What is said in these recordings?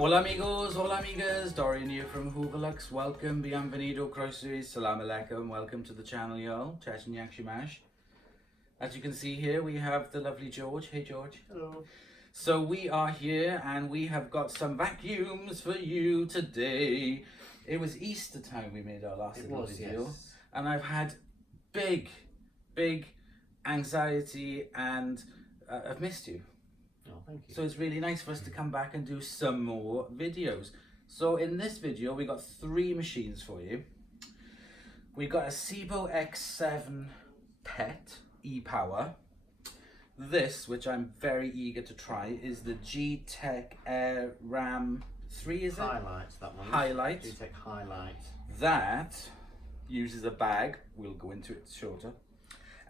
Hola amigos, hola amigas, Dorian here from Electrolux. Welcome, bienvenido, croesus, salam alaikum, welcome to the channel y'all, Cheshin Yakshimash. As you can see here, we have the lovely George. Hey George. Hello. So we are here and we have got some vacuums for you today. It was Easter time we made our last little video. Yes. And I've had big anxiety and I've missed you. Oh, thank you. So it's really nice for us to come back and do some more videos. So in this video, we got 3 machines for you. We got a Sebo X7 PET e-Power. This, which I'm very eager to try, is the G-Tech Air Ram 3, is it? Highlights, that one. Highlight. G-Tech Highlight. That uses a bag. We'll go into it shorter.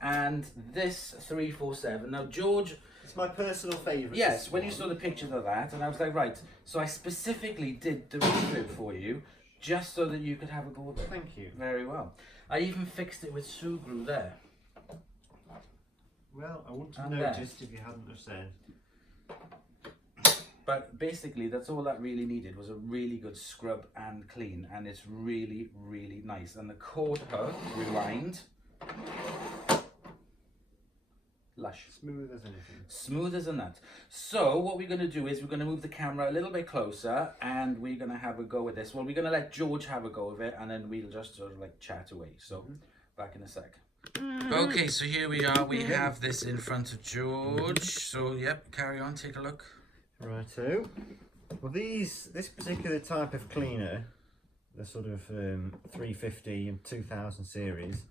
And this 347. Now, George... It's my personal favourite. Yes, when you saw the pictures of that, and I was like, right, so I specifically did the review for you, just so that you could have a go of it. Thank you. Very well. I even fixed it with Sugru there. Well, I wouldn't have And noticed if you hadn't have said. But basically, that's all that really needed was a really good scrub and clean, and it's really, really nice. And the cord hub, rewind. Lush. Smooth as anything. Smooth as a nut. So what we're going to do is we're going to move the camera a little bit closer and we're going to have a go with this. Well, we're going to let George have a go of it and then we'll just sort of like chat away. So back in a sec. Okay, so here we are. We have this in front of George. So yep, carry on, take a look. Righto. Well, this particular type of cleaner, the sort of 350 and 2000 series,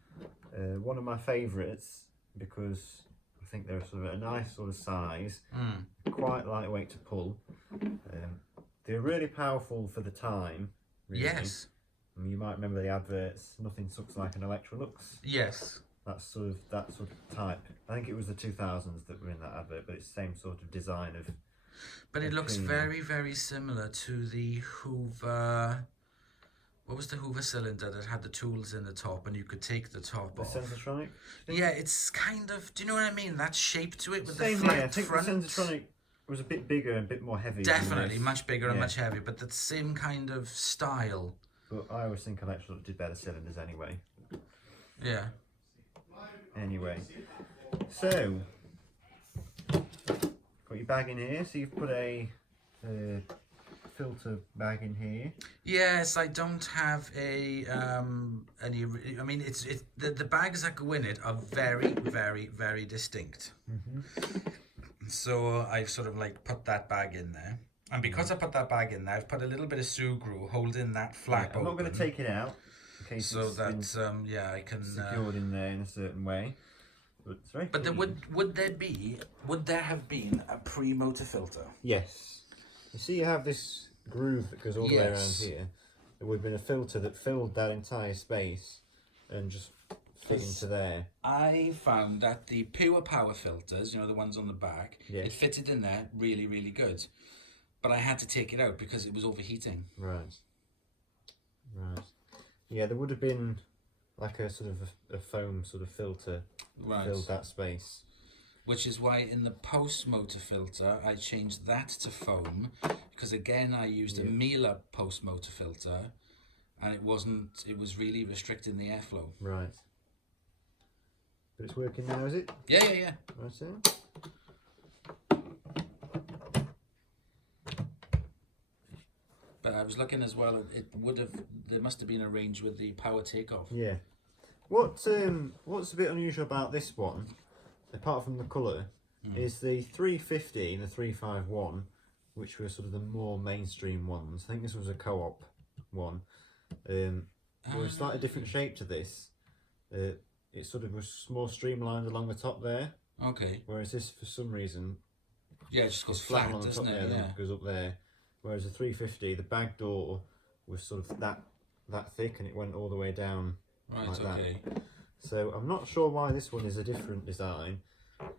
one of my favourites because I think they're sort of a nice sort of size, quite lightweight to pull. They're really powerful for the time. Really. Yes. And you might remember the adverts. Nothing sucks like an Electrolux. Yes. That sort of type. I think it was the 2000s that were in that advert, but it's the same sort of design of. But it looks very, very similar to the Hoover. What was the Hoover cylinder that had the tools in the top and you could take the top off? The Sensortronic? Yeah, it's kind of, do you know what I mean? That shape to it with Same the flat here. I think front. the Sensortronic was a bit bigger and a bit more heavy. Definitely, much bigger and much heavier, but the same kind of style. But I always think Electrolux did better cylinders anyway. Yeah. Anyway, so got your bag in here. So you've put a filter bag in here. Yes, I don't have a any. I mean, the bags that go in it are very, very, very distinct. So I've sort of like put that bag in there, and because I put that bag in there, I've put a little bit of Sugru holding that flap I'm open. not going to take it out in case so it's that yeah, I can secured in there in a certain way. But it's very But there clean. would there have been a pre-motor filter? Yes. You see, you have this groove that goes all the way around here. There would have been a filter that filled that entire space and just fit into there. I found that the pure power filters, you know, the ones on the back, it fitted in there really, really good. But I had to take it out because it was overheating. Right. Right. Yeah, there would have been like a sort of a foam sort of filter that filled that space. Which is why in the post-motor filter, I changed that to foam, because again, I used a Miele post-motor filter, and it was really restricting the airflow. Right. But it's working now, is it? Yeah. Right, so. But I was looking as well, there must have been arranged with the power takeoff. Yeah. What's a bit unusual about this one, apart from the colour, is the 350 and the 351, which were sort of the more mainstream ones. I think this was a co-op one. Were a slightly different shape to this. It sort of was more streamlined along the top there. Okay. Whereas this, for some reason, it just goes flat, on the doesn't top it? there, then it goes up there. Whereas the 350, the bag door was sort of that thick, and it went all the way down like that. So I'm not sure why this one is a different design.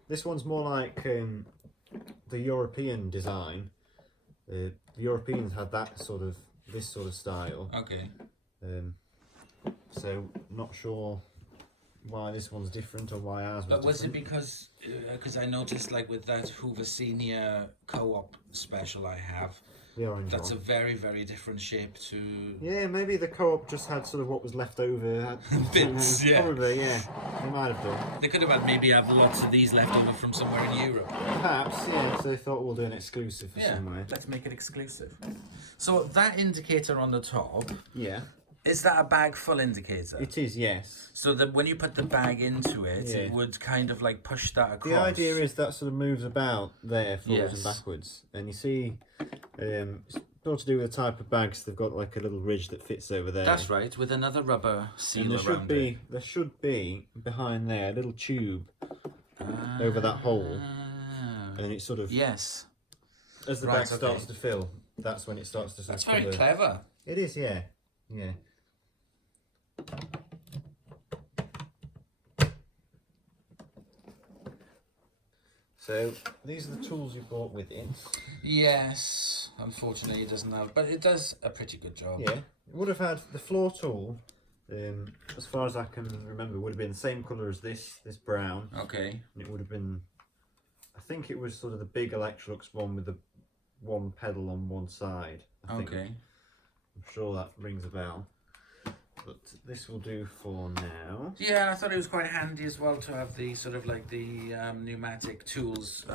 This one's more like the European design. The Europeans had this sort of style. Okay. So not sure why this one's different or why ours was But was different. it because I noticed like with that Hoover Senior co-op special I have, The orange That's one. a very, very different shape to... Yeah, maybe the co-op just had sort of what was left over. Bits, yeah. Probably, yeah. They might have done. They could have had maybe have lots of these left over from somewhere in Europe. Perhaps, yeah. So they thought we'll do an exclusive for somewhere. Let's make it exclusive. So that indicator on the top, Yeah. is that a bag full indicator? It is, yes. So that when you put the bag into it, Yeah. it would kind of like push that across. The idea is that sort of moves about there, forwards Yes. and backwards. And you see, it's got to do with the type of bags. They've got like a little ridge that fits over there. That's right, with another rubber seal And around it. there should be behind there a little tube over that hole, and it sort of Yes. as the Right, bag starts to fill, that's when it starts to. That's very clever. It is, yeah, yeah. So these are the tools you bought with it. Yes. Unfortunately, it doesn't have, but it does a pretty good job. Yeah, it would have had the floor tool. As far as I can remember, would have been the same colour as this brown. Okay. And it would have been, I think it was sort of the big Electrolux one with the one pedal on one side. I think. Okay. I'm sure that rings a bell. But this will do for now. Yeah, I thought it was quite handy as well to have the sort of like the pneumatic tools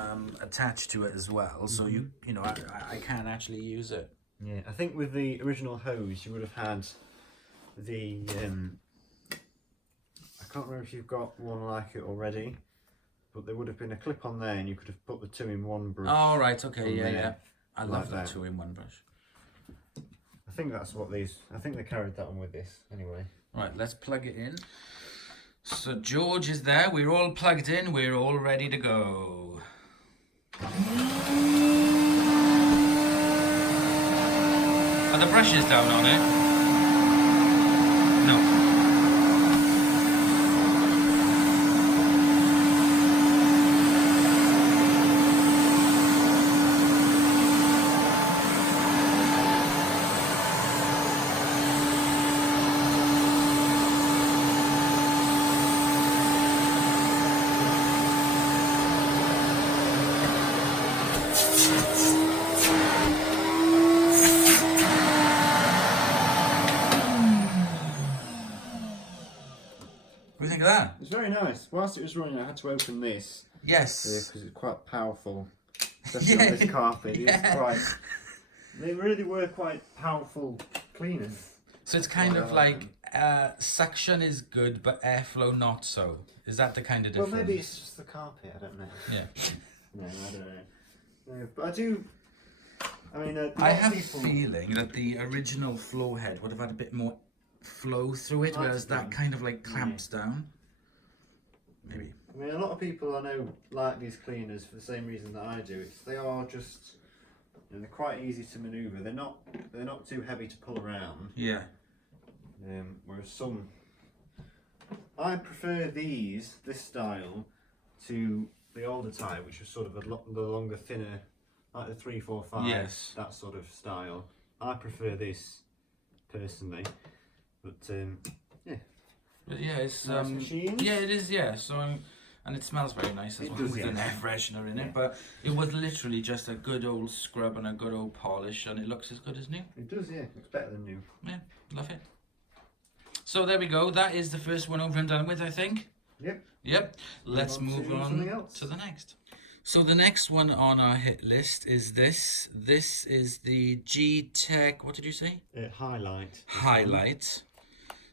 attached to it as well. So you know, I can actually use it. Yeah, I think with the original hose, you would have had the. I can't remember if you've got one like it already, but there would have been a clip on there, and you could have put the 2-in-1 brush. Oh right, okay, on yeah, there, yeah. I love like that 2-in-1 brush. I think that's what these. I think they carried that one with this anyway. Right, let's plug it in. So George is there. We're all plugged in. We're all ready to go. Are the brushes down on it? No. What do you think of that? It's very nice. Whilst it was running, I had to open this Yes. because it's quite powerful, especially on this carpet. It's quite. They really were quite powerful cleaners. So it's kind of like suction is good, but airflow not so. Is that the kind of difference? Well, maybe it's just the carpet. I don't know. Yeah. No, I don't know. No, but I do. I mean, I have a feeling that the original floor head would have had a bit more flow through it, whereas that kind of like clamps down. Maybe. I mean, a lot of people I know like these cleaners for the same reason that I do. They are just, you know, they're quite easy to manoeuvre. They're not too heavy to pull around. Yeah. Whereas some, I prefer this style to the older type, which was sort of the longer, thinner, like the 345. Yes. That sort of style. I prefer this personally, but yeah. But yeah, it's Nice machines. yeah, it is. Yeah. So and it smells very nice as It well does, with yeah. an air freshener in it. But it was literally just a good old scrub and a good old polish, and it looks as good as new. It does, yeah. It's better than new. Yeah, love it. So there we go. That is the first one over and done with, I think. Yep. Yep. Let's on to move something on else. to the next. So the next one on our hit list is this. This is the G-Tech, what did you say? Highlight. Highlight.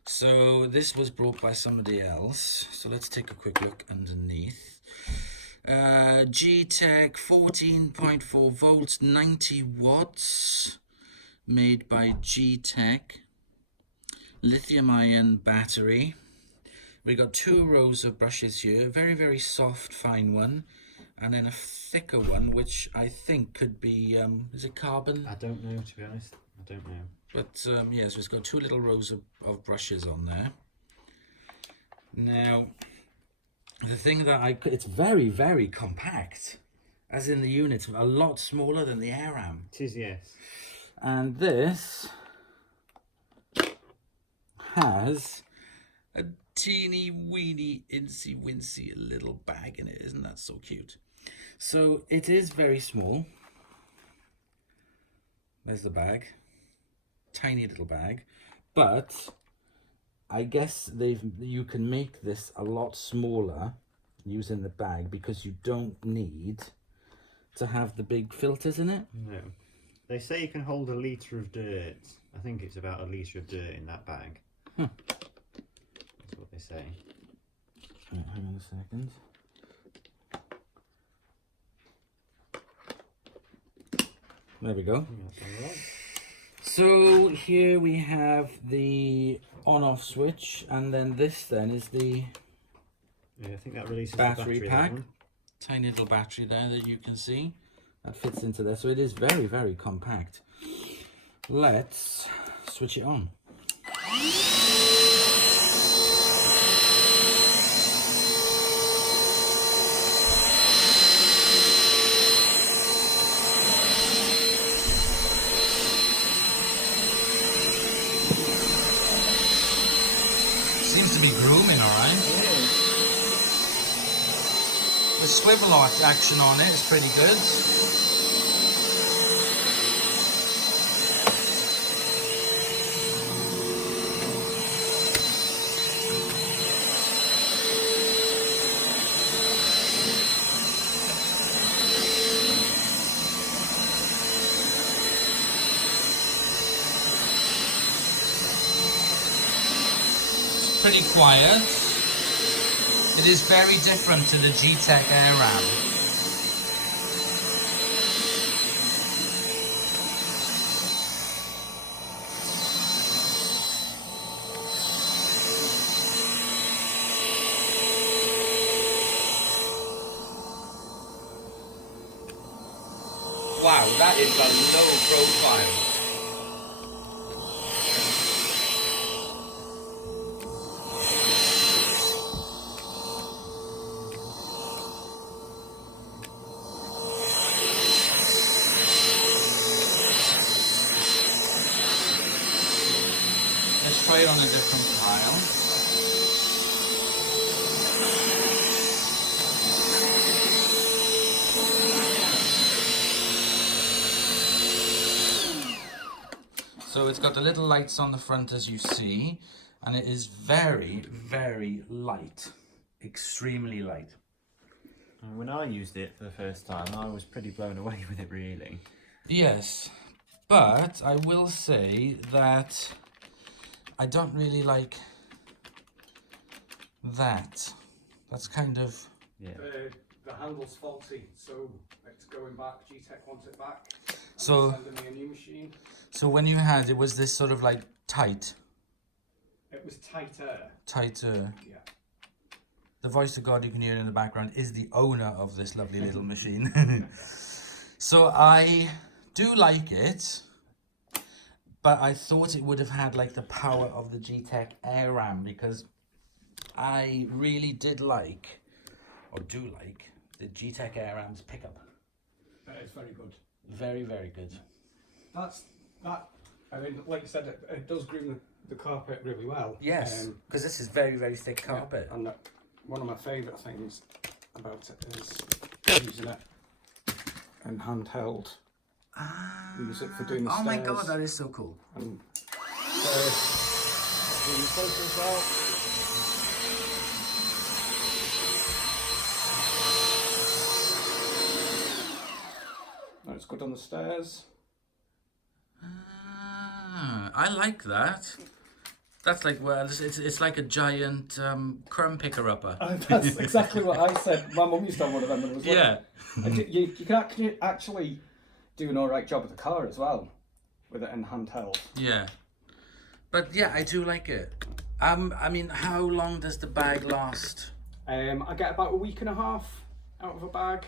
So this was brought by somebody else. So let's take a quick look underneath. G-Tech 14.4 volts, 90 watts, made by G-Tech. Lithium ion battery. We got 2 rows of brushes here, very, very soft, fine one, and then a thicker one, which I think could be, is it carbon? I don't know, to be honest. I don't know. But yeah, so it's got 2 little rows of brushes on there. Now, the thing that it's very, very compact, as in the unit's a lot smaller than the Aram. It is, yes. And this has a teeny weeny insy wincy little bag in it. Isn't that so cute? So it is very small. There's the bag. Tiny little bag. But I guess you can make this a lot smaller using the bag because you don't need to have the big filters in it. No. They say you can hold a litre of dirt. I think it's about a litre of dirt in that bag. That's what they say. Right, hang on a second. There we go. That's all right. So here we have the on-off switch, and then this then is the Yeah, I think that releases battery the battery pack. that one. Tiny little battery there that you can see. That fits into there, so it is very, very compact. Let's switch it on. Seems to be grooming, alright. The swivel arch action on it is pretty good. Pretty quiet. It is very different to the G-Tech Air Ram. Wow, that is a low profile. Let's try it on a different pile. So it's got the little lights on the front as you see, and it is very, very light. Extremely light. And when I used it for the first time, I was pretty blown away with it, really. Yes, but I will say that I don't really like that. That's kind of... Yeah. The handle's faulty, so it's going back. G-Tech wants it back. So, sending me a new machine. so when you had it, was this sort of like tight? It was tighter. Tighter. Yeah. The voice of God you can hear in the background is the owner of this lovely little machine. So I do like it, but I thought it would have had like the power of the G-Tech Air Ram, because I really did like, or do like, the G-Tech Air Ram's pickup. It's very good. Very, very good. I mean, like you said, it does groom the carpet really well. Yes, because this is very, very thick carpet. Yeah, and one of my favourite things about it is using it in handheld. Use it for doing the Oh my stairs. God, that is so cool. And doing the sofa as well. No, it's good on the stairs. I like that. That's like, well, it's like a giant crumb picker-upper. That's exactly what I said. My mum used to have one of them. And it was Yeah. you can actually do an alright job with the car as well, with it in handheld. Yeah. But yeah, I do like it. I mean, how long does the bag last? I get about a week and a half out of a bag.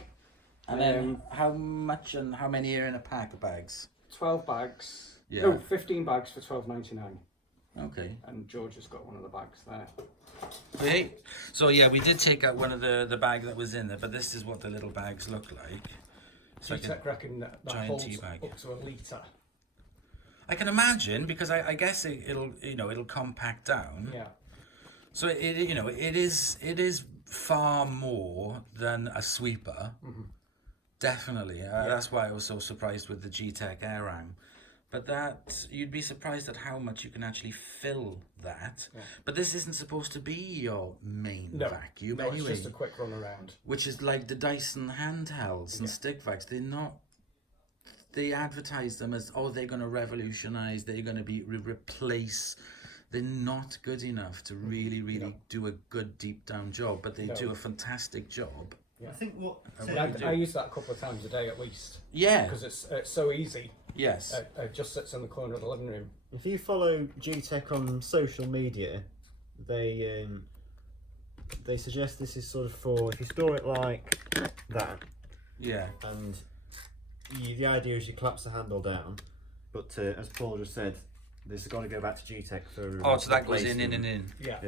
And then how much and how many are in a pack of bags? 12 bags. Yeah. No, 15 bags for $12.99. Okay. And George has got one of the bags there. Okay. So yeah, we did take out one of the bag that was in there, but this is what the little bags look like. It's like G-Tech reckon that giant holds tea bag. up to a litre. I can imagine, because I guess it'll compact down. Yeah. So it is far more than a sweeper. Mm-hmm. Definitely. That's why I was so surprised with the G-Tech Air Ram. But that, you'd be surprised at how much you can actually fill that. Yeah. But this isn't supposed to be your main vacuum No, anyway. it's just a quick run around. Which is like the Dyson handhelds and stick vacs. They're not, they advertise them as, oh, they're going to revolutionize, they're going to be replace. They're not good enough to really do a good deep down job, but they do a fantastic job. I think what I use that a couple of times a day at least. Yeah. Because it's so easy. Yes. It just sits in the corner of the living room. if you follow G-Tech on social media, they suggest this is sort of for if you store it like that, Yeah. and the idea is you collapse the handle down, but as Paul just said, this has got to go back to G-Tech for. Oh, so that goes in. Yeah.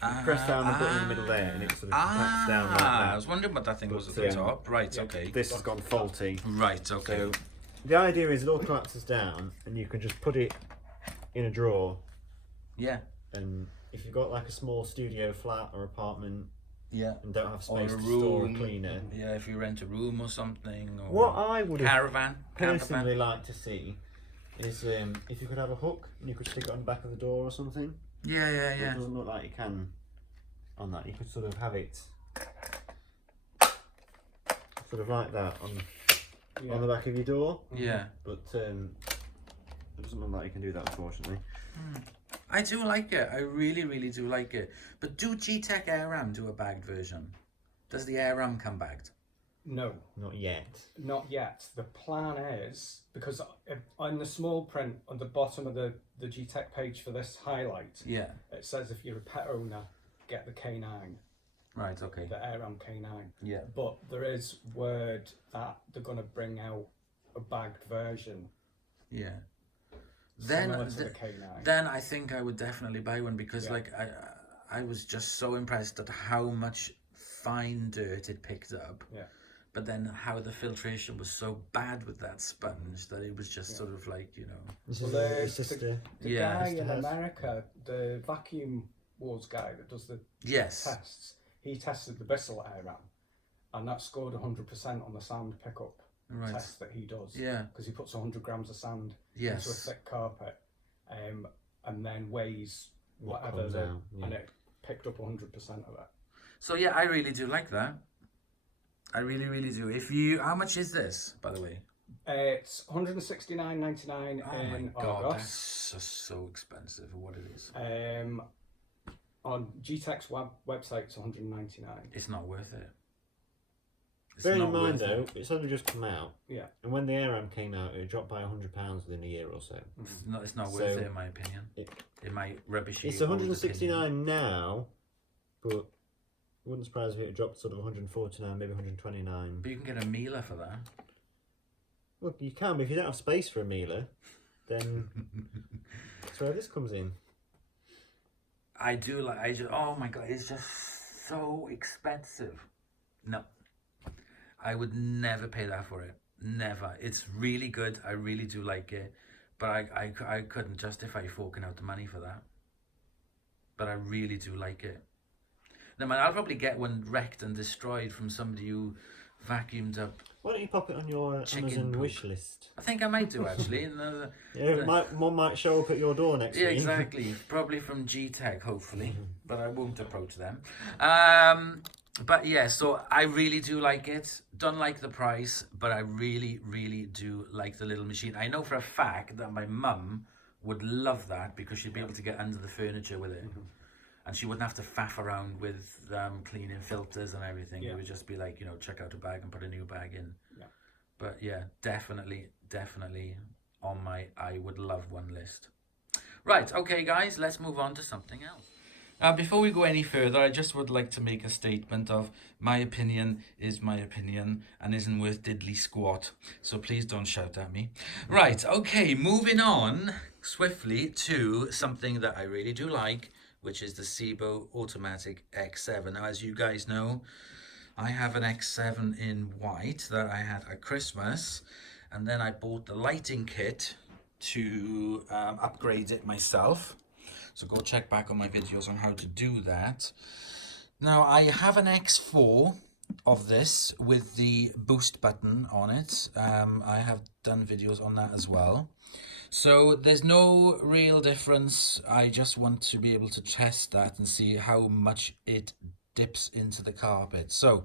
You press down the button in the middle there, and it sort of compacts down like that. I was wondering what that thing was at the top. Right. Okay. This has gone faulty. Right. Okay. So the idea is it all collapses down, and you can just put it in a drawer. Yeah. And if you've got like a small studio flat or apartment, Yeah. and don't have space Or to a store a room. cleaner, Yeah. If you rent a room or something. Or what I would have caravan. personally like to see is if you could have a hook and you could stick it on the back of the door or something. Yeah. Yeah. It Yeah. doesn't look like you can on that. You could sort of have it sort of like that on the back of your door. Yeah. But it doesn't look like you can do that, unfortunately. I do like it. I really do like it. But do G-Tech AirRam do a bagged version? Does the AirRam come bagged? No, Not yet. not yet. The plan is, because on the small print on the bottom of the G-Tech page for this highlight, Yeah. it says if you're a pet owner, get the K9, Right. Okay. the AirRam K9. Yeah. But there is word that they're going to bring out a bagged version. Yeah. Similar to the K9. Then I think I would definitely buy one because like I was just so impressed at how much fine dirt it picked up. Yeah. But then how the filtration was so bad with that sponge that it was just sort of like, you know. This Well, is his sister. The Yeah. guy in America, the vacuum wars guy that does the Yes. tests, he tested the Bissell AirRam, and that scored 100% on the sand pickup Right. test that he does. Yeah. Because he puts 100 grams of sand Yes. into a thick carpet, and then weighs What whatever, comes out, yeah. and it picked up 100% of it. So yeah, I really do like that. I really do. If you, how much is this, by the way? It's $169.99 Oh my in god, Argos. that's just so expensive for what it is. On G-Tech's website, it's $199. It's not worth it. It's Bear in not mind worth though, it. it's only just come out, Yeah. and when the AirRam came out, it dropped by £100 within a year or so. It's not worth So, it in my opinion. In my rubbishy. It's old 169 now, but it wouldn't surprise me if it dropped sort of 149, maybe 129. But you can get a Miele for that. Well, you can, but if you don't have space for a Miele, then that's where this comes in. I do like. Oh my god, it's just so expensive. No, I would never pay that for it. Never. It's really good. I really do like it, but I couldn't justify forking out the money for that. But I really do like it. No man, I'll probably get one wrecked and destroyed from somebody who vacuumed up. Why don't you pop it on your Chicken Amazon poop. wish list? I think I might do actually. One might show up at your door next Yeah, week. exactly. Probably from G-Tech, hopefully, but I won't approach them. But yeah, so I really do like it. Don't like the price, but I really do like the little machine. I know for a fact that my mum would love that because she'd be able to get under the furniture with it. And she wouldn't have to faff around with cleaning filters and everything. It would just be like, you know, check out a bag and put a new bag in. Yeah. But yeah, definitely on my I would love one list. Right, okay guys, let's move on to something else. Before we go any further, I just would like to make a statement of my opinion is my opinion and isn't worth diddly squat. So please don't shout at me. Right, okay, moving on swiftly to something that I really do like, which is the Sebo Automatic X7. Now, as you guys know, I have an X7 in white that I had at Christmas, and then I bought the lighting kit to upgrade it myself. So go check back on my videos on how to do that. Now, I have an X4 of this with the boost button on it. I have done videos on that as well. So there's no real difference. I just want to be able to test that and see how much it dips into the carpet. So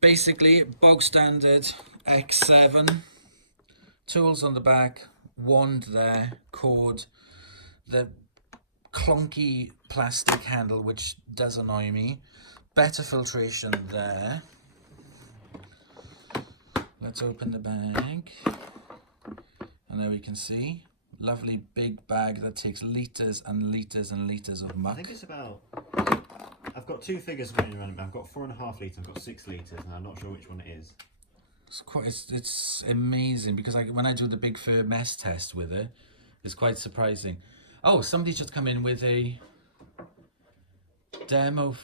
basically, bog standard X7, tools on the back, wand there, cord, the clunky plastic handle which does annoy me, better filtration there. Let's open the bag, and there we can see lovely big bag that takes litres and litres and litres of muck. I think it's about, I've got two figures going around. I've got 4.5 litres, I've got 6 litres, and I'm not sure which one it is. It's amazing because when I do the big fur mess test with it, it's quite surprising. Oh, somebody's just come in with a demo.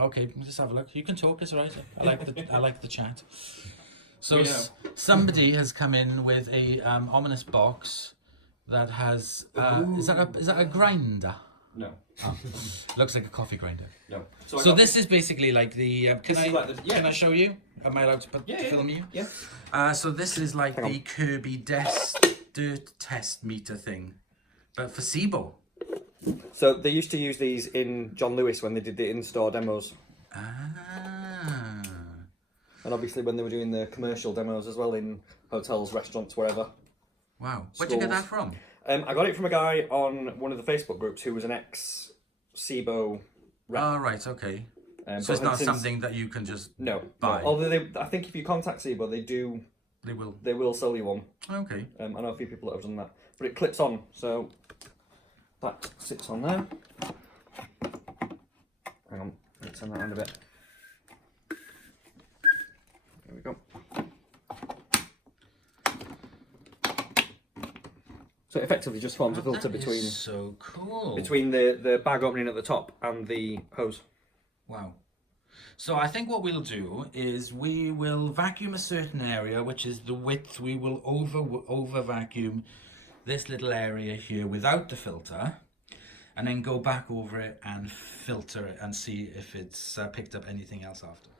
Okay, let's have a look. You can talk, it's all right. I like the chat. So somebody has come in with a ominous box that has is that a grinder? No. Oh. Looks like a coffee grinder. No. So this is basically like the. Can I show you? Am I allowed to film you? Yeah. So this is like the Kirby dirt test meter thing, but for Sebo. So they used to use these in John Lewis when they did the in-store demos. Ah. And obviously when they were doing the commercial demos as well in hotels, restaurants, wherever. Wow. Where'd you get that from? I got it from a guy on one of the Facebook groups who was an ex-Sebo rep. Oh, right, okay. So it's not something that you can just buy? No. Although I think if you contact Sebo, they will sell you one. Okay. I know a few people that have done that. But it clips on, so that sits on there. Hang on, let's turn that around a bit. There we go. So it effectively just forms a filter between so cool. between the bag opening at the top and the hose. Wow. So I think what we'll do is we will vacuum a certain area, which is the width. We will over vacuum this little area here without the filter, and then go back over it and filter it and see if it's picked up anything else after.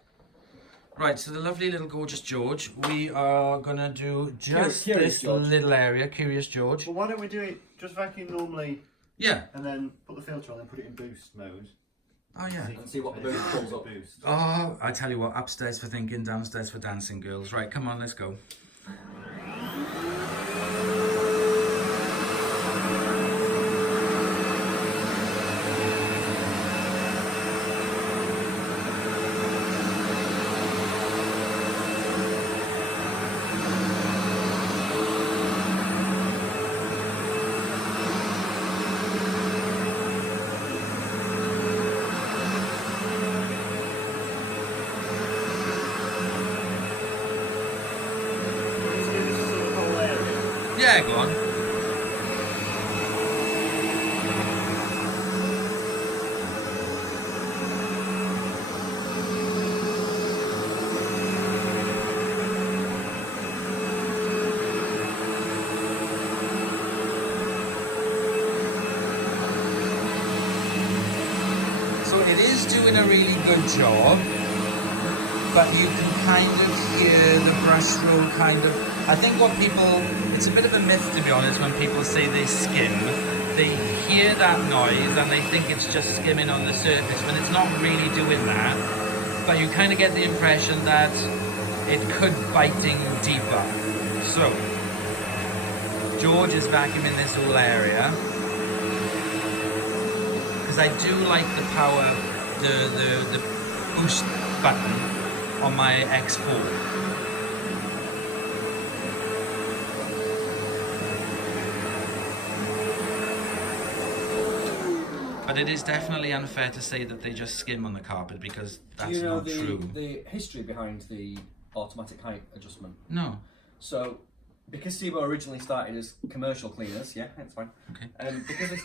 Right, so the lovely little gorgeous George, we are gonna do just this little area, Curious George. Well, why don't we do it just vacuum normally? Yeah. And then put the filter on and put it in boost mode. Oh yeah. And see what the boost pulls up. Oh, I tell you what, upstairs for thinking, downstairs for dancing, girls. Right, come on, let's go. Yeah, go on. So it is doing a really good job, but you can kind of hear the brush roll kind of. I think what people, it's a bit of a myth to be honest when people say they skim. They hear that noise and they think it's just skimming on the surface when it's not really doing that. But you kind of get the impression that it could biting deeper. So, George is vacuuming this whole area. Because I do like the power, the boost button on my X4. But it is definitely unfair to say that they just skim on the carpet because that's not true. The history behind the automatic height adjustment? No. So, because Sebo originally started as commercial cleaners, yeah, that's fine. Okay. Because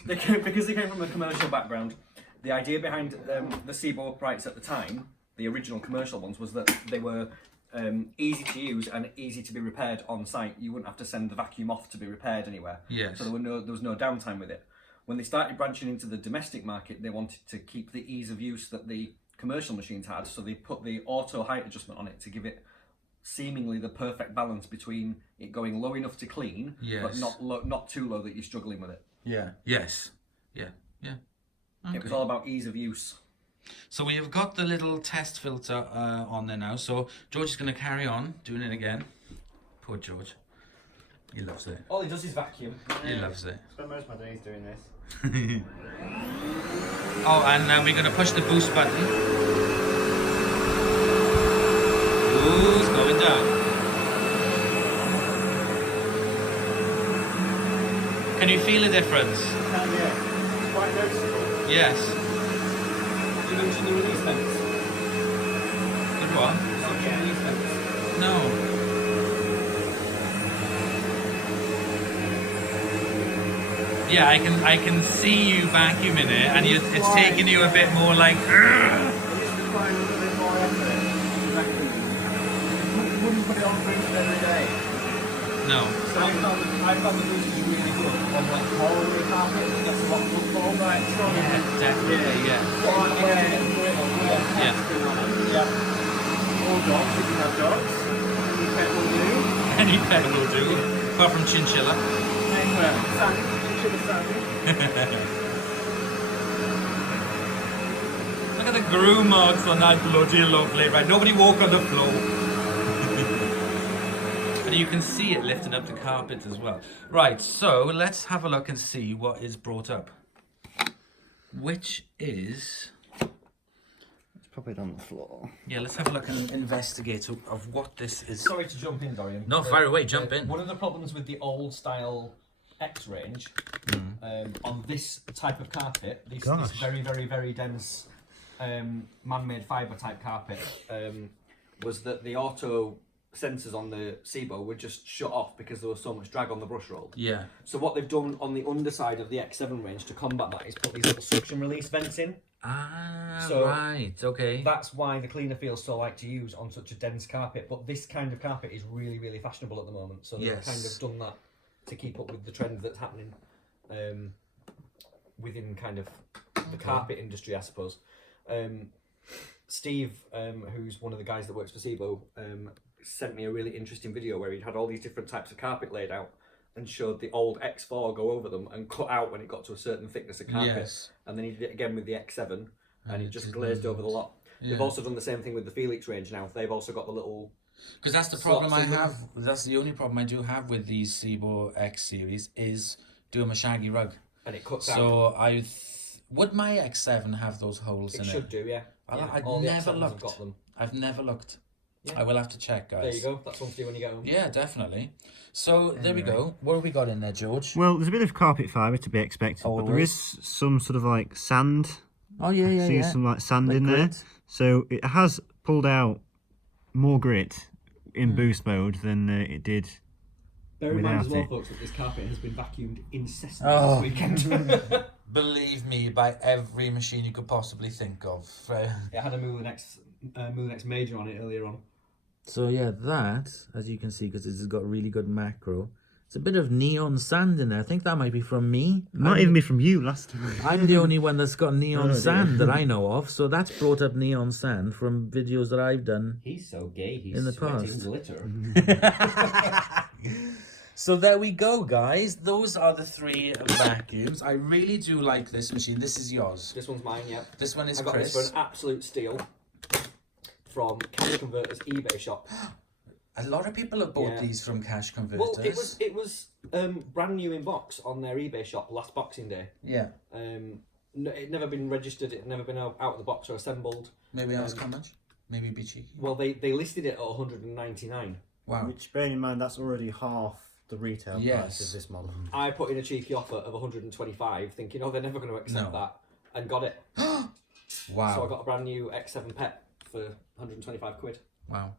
they came from a commercial background, the idea behind the Sebo uprights at the time, the original commercial ones, was that they were easy to use and easy to be repaired on site. You wouldn't have to send the vacuum off to be repaired anywhere. Yes. So there was no downtime with it. When they started branching into the domestic market, they wanted to keep the ease of use that the commercial machines had. So they put the auto height adjustment on it to give it seemingly the perfect balance between it going low enough to clean, but not too low that you're struggling with it. Yeah. Yes. Yeah. Yeah. Okay. It was all about ease of use. So we have got the little test filter on there now. So George is going to carry on doing it again. Poor George. He loves it. All he does is vacuum. He loves it. Spend most of my days doing this. Oh, and we're going to push the boost button. Ooh, it's going down. Can you feel a difference? Yeah, it's quite noticeable. Yes. Did you mention the release vents? Good what? Not getting release vents. No. Yeah, I can see you vacuuming it, and it's taking you a bit more like. It used to require a little bit more effort. Exactly. You wouldn't put it on boost every day. No. So I found the boost is really good on like hallway carpet. That's a lot of football, right? Yeah, definitely. Yeah. Yeah. Or dogs, if you have dogs. Any pet will do. Any pet will do, apart from chinchilla. Sandy. Look at the groom marks on that, bloody lovely, right? Nobody walk on the floor. And you can see it lifting up the carpet as well. Right, so let's have a look and see what is brought up. Which is... Let's pop it on the floor. Yeah, let's have a look and investigate of what this is. Sorry to jump in, Dorian. No, fire away, jump in. One of the problems with the old style X range on this type of carpet, this very, very, very dense man-made fibre type carpet, was that the auto sensors on the Sebo would just shut off because there was so much drag on the brush roll. Yeah. So what they've done on the underside of the X7 range to combat that is put these little suction release vents in. Ah, So right, okay. That's why the cleaner feels so light to use on such a dense carpet. But this kind of carpet is really, really fashionable at the moment. So they've kind of done that to keep up with the trend that's happening within kind of the carpet industry, I suppose. Steve, who's one of the guys that works for Sebo, sent me a really interesting video where he'd had all these different types of carpet laid out and showed the old X4 go over them and cut out when it got to a certain thickness of carpet. Yes. And then he did it again with the X7 and it just it glazed over the lot. Yeah. They've also done the same thing with the Felix range now. They've also got the little... Because that's the problem I have. That's the only problem I do have with these Sebo X series is doing a shaggy rug. And it cuts out. So would my X7 have those holes in it? It should do, yeah. I've All the never X7s looked. have got them. I've never looked. Yeah. I will have to check, guys. There you go. That's one to do when you get home. Yeah, definitely. So there we go. What have we got in there, George? Well, there's a bit of carpet fibre to be expected, but there is some sort of like sand. Oh yeah, See some like sand in there. So it has pulled out more grit in boost mode than it did. Bear in mind as well, it. folks, that this carpet has been vacuumed incessantly this weekend. Believe me, by every machine you could possibly think of. It had a Mulex Major on it earlier on. So yeah, that, as you can see, because this has got really good macro, it's a bit of neon sand in there. I think that might be from me. Might even be from you last time. I'm the only one that's got neon sand that I know of, so that's brought up neon sand from videos that I've done. He's so gay, he's in the sweating past. glitter. So there we go, guys. Those are the 3 vacuums. I really do like this machine. This is yours. This one's mine, yeah. This one is I got Chris. this for an absolute steal from Cash Converter's eBay shop. A lot of people have bought these from Cash Converters. Well, it was brand new in box on their eBay shop last Boxing Day. Yeah. It never been registered. It never been out of the box or assembled. Maybe ask how much. Maybe be cheeky. Well, they listed it at $199. Wow. Which, bearing in mind, that's already half the retail price of this model. I put in a cheeky offer of 125, thinking, oh, they're never going to accept that, and got it. Wow. So I got a brand new X7 Pet for 125 quid. Wow.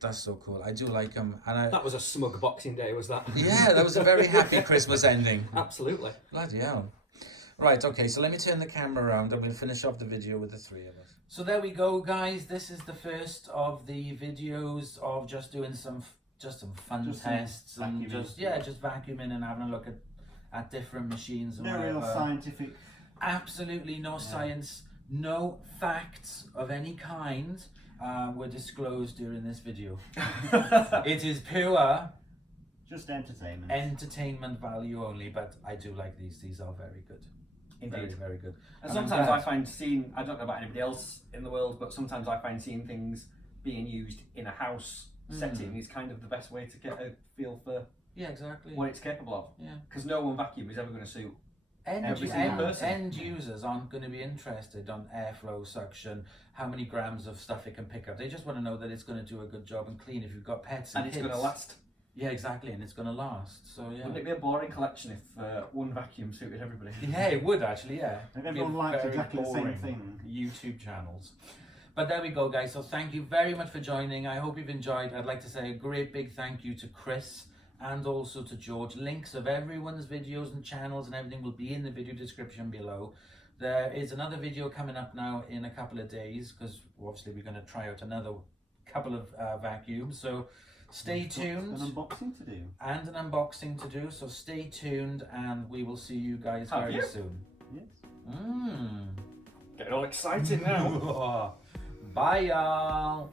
That's so cool. I do like them. And That was a smug Boxing Day, was that? Yeah, that was a very happy Christmas ending. Absolutely. Bloody hell. Right, okay, so let me turn the camera around and we'll finish off the video with the 3 of us. So there we go, guys. This is the first of the videos of just doing some fun tests and just vacuuming and having a look at different machines and No whatever. real scientific. Absolutely no science. No facts of any kind were disclosed during this video. It is pure Just entertainment. entertainment value only, but I do like these. These are very good. Very, Indeed. very good. And I'm sometimes glad- I find seeing, I don't know about anybody else in the world, but sometimes I find seeing things being used in a house setting is kind of the best way to get a feel for Yeah, exactly. what it's capable of. Yeah. Because no one vacuum is ever going to suit. End, Every single person. end users aren't going to be interested on airflow, suction, how many grams of stuff it can pick up. They just want to know that it's going to do a good job and clean if you've got pets and And it's kids. going to last. Yeah, exactly, and it's going to last. So yeah. Wouldn't it be a boring collection if one vacuum suited everybody? Yeah, it would actually. Yeah. If Be everyone a liked very exactly the same boring thing. YouTube channels. But there we go, guys. So thank you very much for joining. I hope you've enjoyed. I'd like to say a great big thank you to Chris and also to George. Links of everyone's videos and channels and everything will be in the video description below. There is another video coming up now in a couple of days because obviously we're going to try out another couple of vacuums. So stay tuned. An unboxing to do. And an unboxing to do. So stay tuned and we will see you guys Have very you? soon. Yes. Mmm. Getting all excited now. Bye, y'all.